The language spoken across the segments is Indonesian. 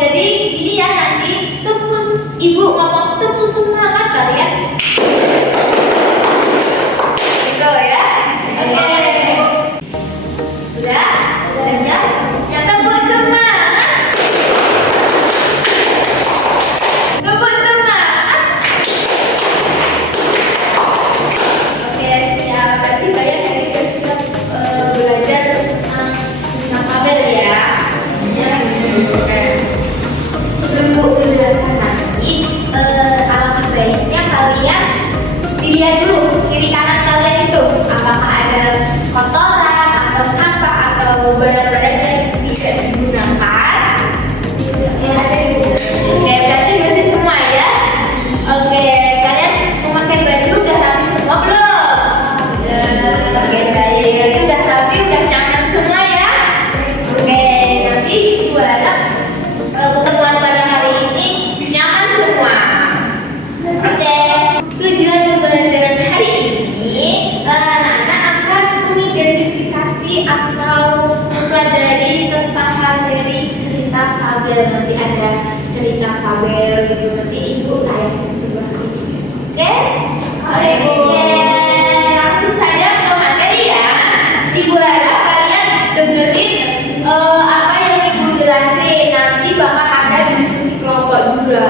Jadi ini ya nanti tepus, ibu ngomong tepus semangat kalian. Gitu ya. Oke. Udah siap? Ya tepus semangat. Tepus semangat. Oke siap. Berarti kalian sudah siap belajar tentang tabel ya. Oke. Sebelum belajar nanti alangkah baiknya kalian dilihat dulu kiri kanan kalian itu apakah ada kotoran atau sampah atau barang-barang yang tidak digunakan. Ya ada gitu. Oke berarti bersih semua ya. Oke kalian memakai baju udah rapi semua belum? Oke baik kalian udah rapi udah nyaman semua ya. Oke nanti ibu harap pertemuan pada hari ini nyaman semua. Oke, tujuan pembelajaran hari ini anak-anak akan mengidentifikasi atau mempelajari tentang materi cerita fabel. Nanti ada cerita fabel gitu. Nanti ibu tayangin sebelah ini. Oke? Oke. Langsung saja ke materi ya. Ibu harap kalian dengerin apa yang ibu jelasin. Nanti bakal ada diskusi kelompok juga.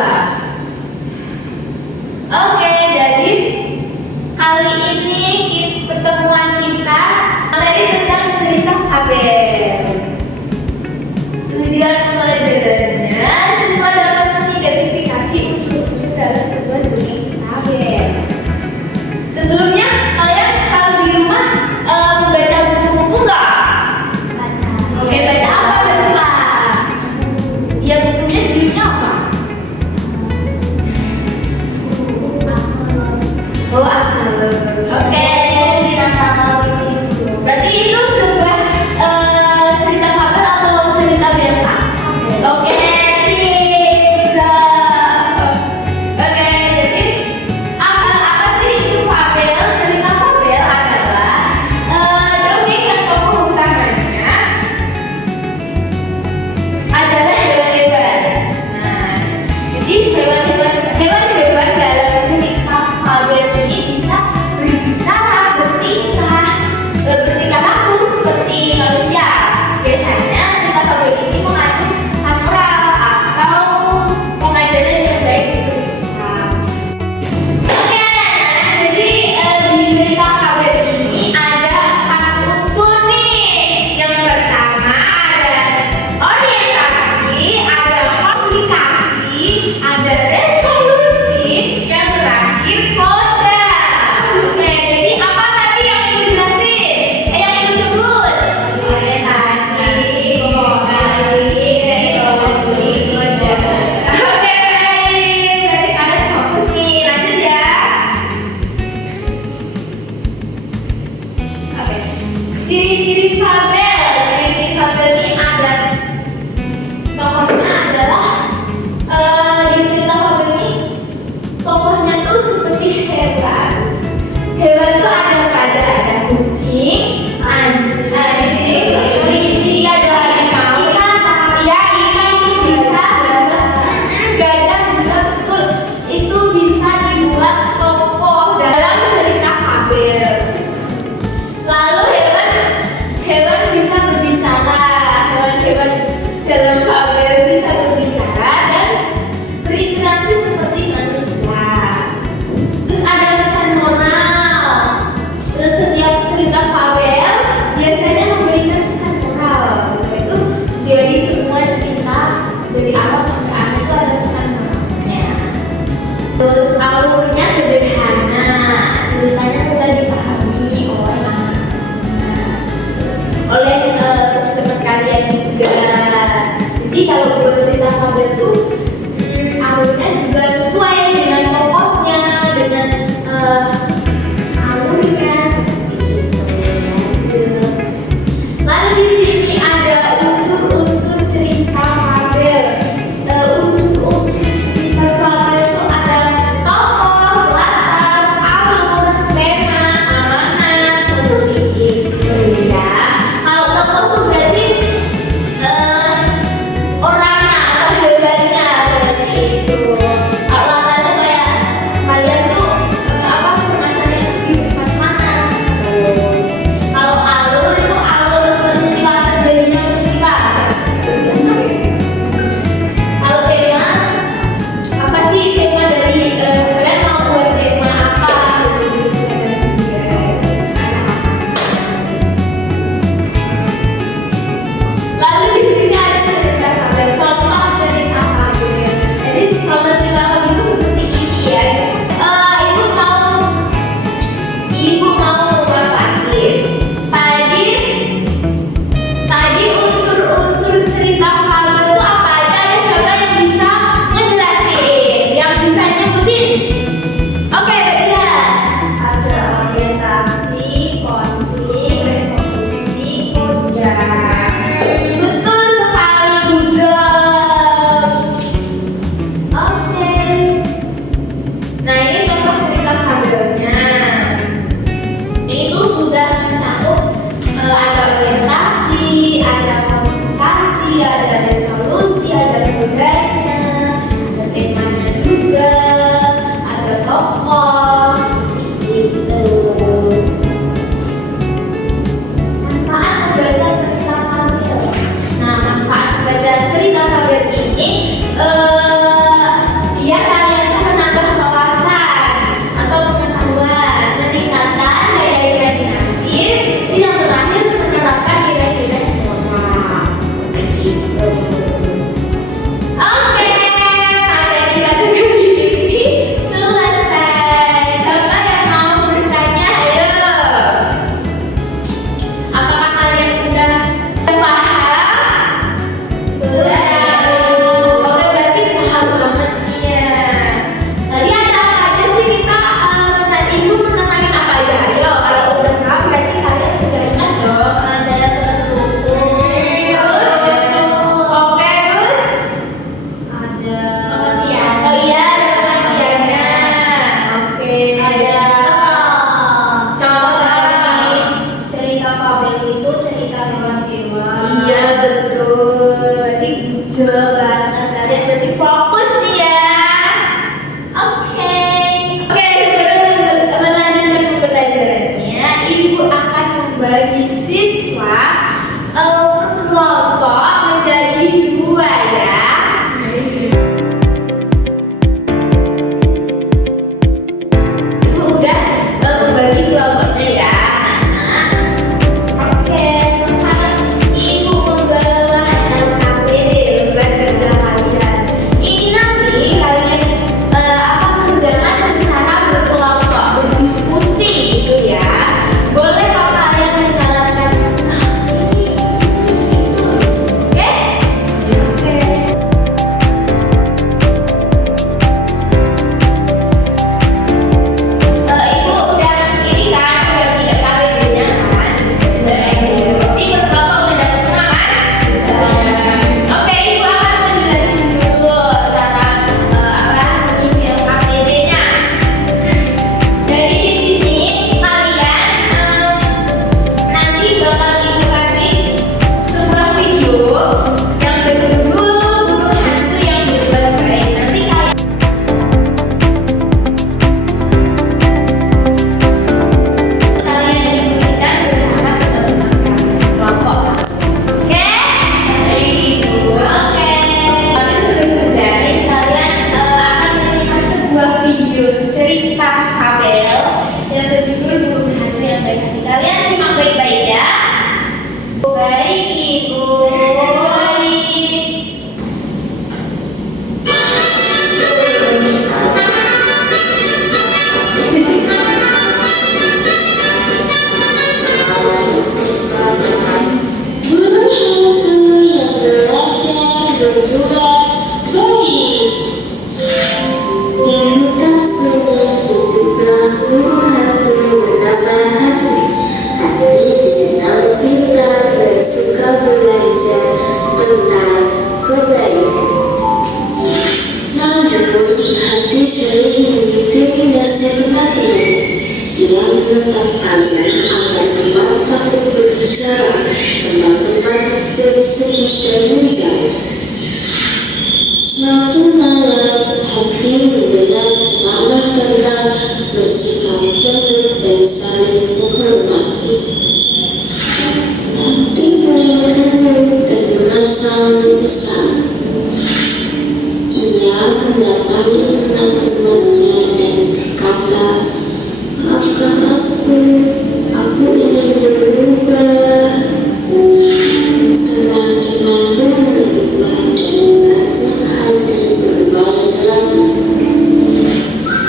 Oke, jadi kali ini pertemuan kita materi tentang cerita fabel. Tujuan pembelajarannya sesuai dalam mengidentifikasi unsur-unsur dalam sebuah dongeng fabel. Sebelumnya kalian kalau di rumah membaca buku-buku nggak? Baca. Oke, baca apa suka? Ya bukunya judulnya apa? menetapkannya agar teman takut berbicara, teman-teman jadi sedih dan menjauh. Suatu malam, hati mendengar ceramah tentang bersikap lembut dan saling menghormati. Hati merenung dan merasa menyesal. Ia mendatangi teman-temannya dan berkata, "Maafkan aku ingin berubah." Teman-teman pun menerima dan mengajak hati bermain lagi.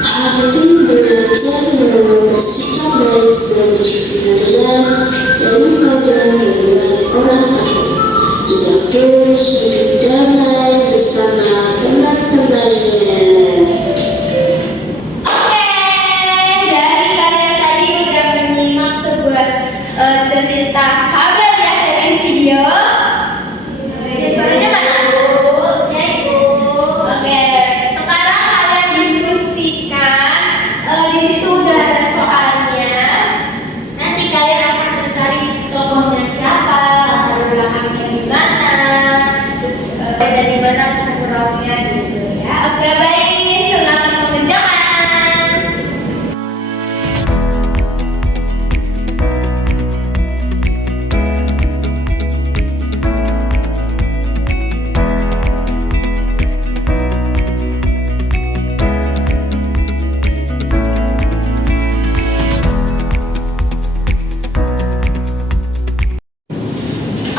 Hati belajar bahwa bersikap baik lebih mulia daripada membuat orang takut. Ia pun hidup damai bersama teman-temannya. Oke, jadi kalian tadi udah menyimak sebuah cerita fabel ya dari video. Suaranya mana? Ya itu. Oke, sekarang kalian diskusikan. Di situ udah ada soalnya. Nanti kalian akan mencari tokohnya siapa, latar belakangnya gimana, terus dari mana asal usulnya gitu ya. Oke, baik. Selamat mengerjakan.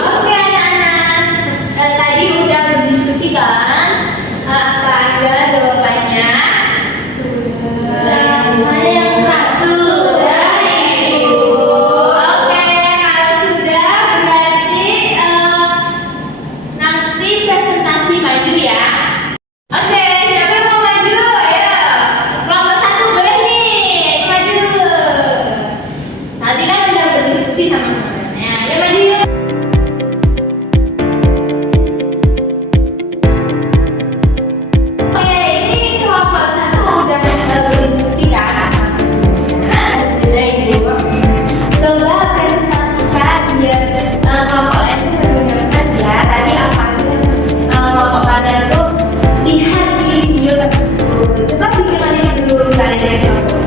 Oke anak-anak, tadi udah berdiskusikan apa aja jawabannya? Sudah. Saya yang keras sudah Ibu. Oke, kalau sudah berarti nanti presentasi maju ya. Oke, siapa yang mau maju? Ayo, kelompok 1 boleh nih maju. Tadi kan udah berdiskusi sama teman-temannya. Ayo maju. Oke, ini kelompok 1 udah berdiskusi kan? Beda Ibu. Coba presentasikan biar kelompok lain tuh mendengarkan ya. Tadi apa aja kelompok kalian tuh lihat di video tersebut. Coba pikirkan ini dulu kalian dari kelompok.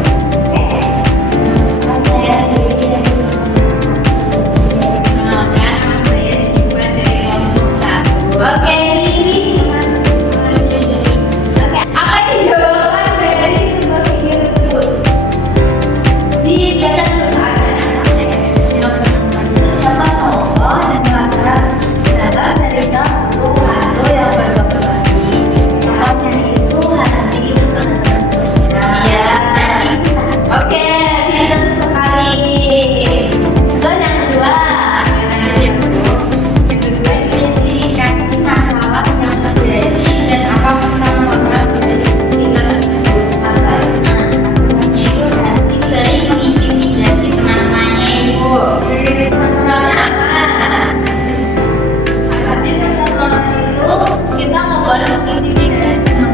Oke, kenalkan nama saya Syifa dari kelompok 1. Oke, ini oke, apa ini jawaban dari sebuah video tersebut? Dibaca dulu Itu siapa tokoh dan latar dalam cerita buku hantu yang berbagi. Tokohnya itu Hanti itu teman-teman. Iya. Oke, pintar sekali. Terus yang kedua, Yang kedua identifikasi masalah yang terjadi dan apa pesan makna dari cerita tersebut. Yaitu Hanti sering mengintimidasi teman-temannya Ibu. kurangnya apa? Tapi pertemuan itu kita nggak boleh mengintimidasi teman.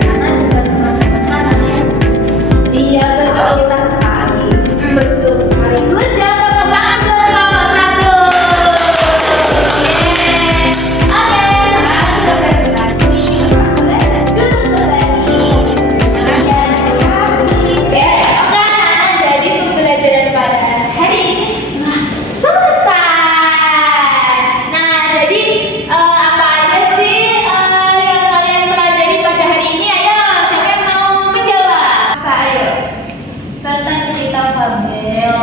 Karena juga teman-teman ada yang Iya, betul sekali. Betul sekali. Good job, tepuk tangan buat kelompok 1. Yeay. Oke, sekarang sudah presentasi. Boleh duduk kembali. Kalian terima kasih. Oke, anak-anak, jadi pembelajaran pada hari ini telah selesai. Nah, jadi apa aja sih yang kalian pelajari pada hari ini? Ayo, siapa yang mau menjawab? Apa, ayo? tentang cerita fabel,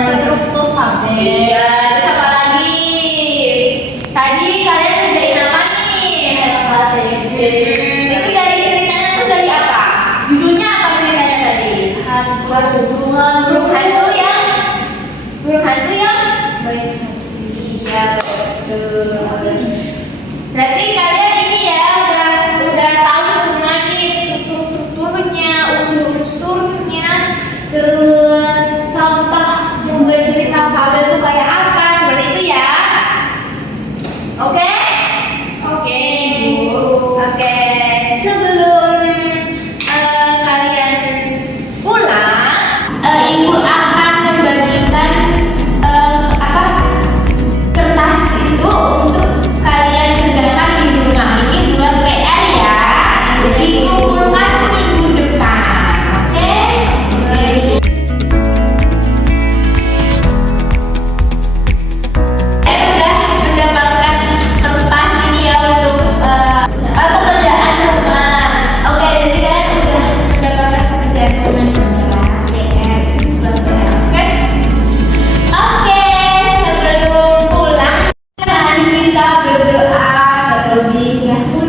struktur fabel. Iya, terus apa lagi? Tadi kalian ngerjain apa nih? Itu dari ceritanya tuh dari apa? Judulnya apa ceritanya tadi? Burung hantu yang Baik. iya betul. Berarti kalian ini ya udah tahu semua nih strukturnya, unsur-unsurnya, terus contoh membuat cerita fabel itu kayak apa, seperti itu ya. Oke? Oke, Bu. Oke, sebelum kalian pulang ayahmu